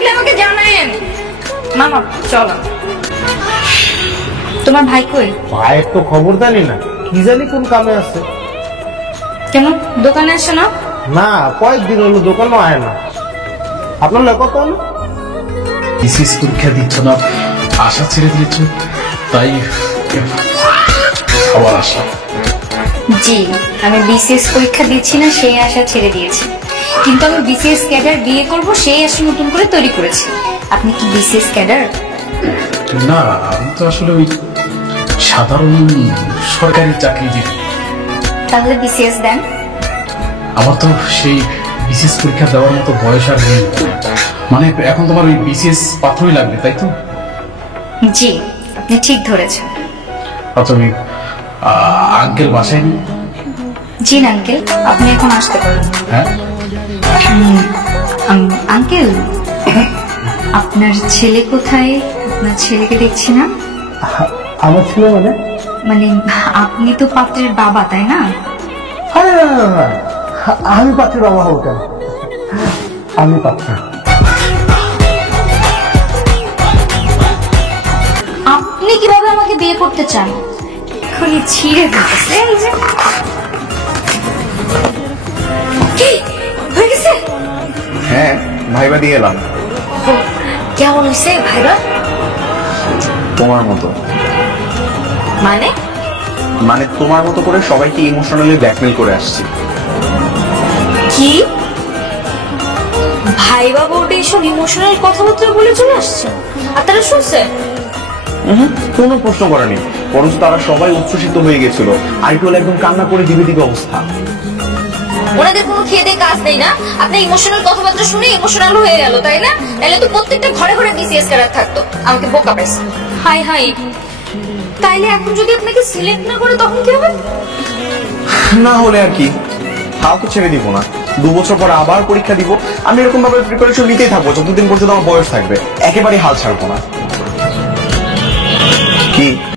থাকলে আমাকে জানায়েন। মামা চলো। তোমার ভাই কই? ভাইয়ের তো খবর জানি না, কি জানি কোন কামে আছে। কেন দোকানে আসে না? না, কয়েকদিন হলো দোকানও আয় না। আপনার লোক কত হলো? বিসিএস পরীক্ষা দিচ্ছ না, আশা ছেড়ে দিয়েছ, তাই খাবার আশা। জি, আমি বিসিএস পরীক্ষা দিচ্ছি না সেই আশা ছেড়ে দিয়েছি, কিন্তু আমি বিসিএস ক্যাডার বিয়ে করব সেই আশা নতুন করে তৈরি করেছি। আপনি কি বিসিএস ক্যাডার? না, আমি তো আসলে ওই সাধারণ সরকারি চাকরিজীবী। তাহলে বিসিএস দেন। আমার তো সেই বিসিএস পরীক্ষা দেওয়ার মতো বয়স আর নেই। মানে এখন তোমার ওই বিসিএস পাত্রই লাগবে, তাই তো? জি, আপনি ঠিক ধরেছেন। আচ্ছা, আমি আঙ্কেল বাসায় নেই? জি না আঙ্কেল, আপনি এখন আসতে পারেন। হ্যাঁ, আঙ্কেল, আপনার ছেলে কোথায়? আপনার ছেলেকে দেখছি না। আমার ছেলে মানে? মানে আপনি তো পাত্রের বাবা, তাই না? আরে না, না, না, আমি পাত্রের বাবা হবো কেন? আমি পাত্র। আপনি কিভাবে আমাকে বিয়ে করতে চান? এখনই ছিঁড়ে দিতেছে। এই যে কি হয়ে গেছে? হ্যাঁ, ভাইবা দিয়ে এলাম। কেমন হয়েছে ভাইবা? তোমার মতো। মানে মানে তোমার মতো করে সবাইকে ইমোশনালি ব্ল্যাকমেল করে আসছি। কি ভাইবা বোর্ডে এসব ইমোশনাল কথাবার্তা বলে চলে আসছে? আপনারা শুনছেন? কোনো প্রশ্ন করেনি, বরঞ্চ তারা সবাই উচ্ছ্বসিত হয়ে গেছিল। আইপিএল একদম কান্না করে দিবে দিবে অবস্থা। ওনাদের কোনো খেয়ে দিয়ে কাজ নেই না? আপনি ইমোশনাল কথাবার্তা শুনে ইমোশনাল হয়ে গেল, তাই না? তাহলে তো প্রত্যেকটা ঘরে ঘরে বিসিএস ক্যাডার থাকতো। আমাকে বোকা পাইছে। হাই হাই, তাইলে এখন যদি আপনাকে সিলেক্ট না করে তখন কি হবে? না হলে আর কি, হাল তো ছেড়ে দিব না। 2 বছর পর আবার পরীক্ষা দিব। আমি এরকম ভাবে প্রিপারেশন নিতেই থাকবো যতদিন পর্যন্ত আমার বয়স থাকবে। একেবারে হাল ছাড়বো না। কি